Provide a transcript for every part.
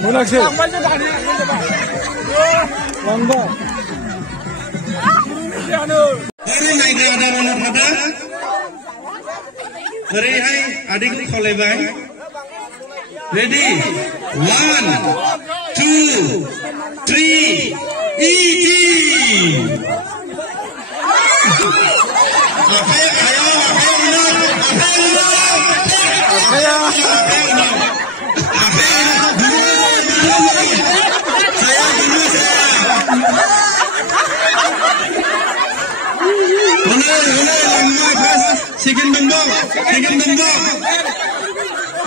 Mulai hari naik ada mana pada? Hari hai adik kolej bang. Ready? 1, 2, 3, easy. Second number.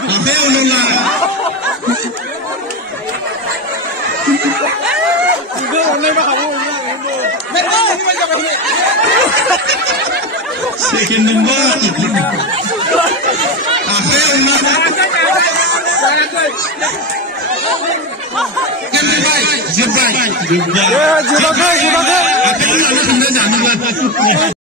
Apa ulang? Second number. Apa ulang? Jebak. Apa ulang?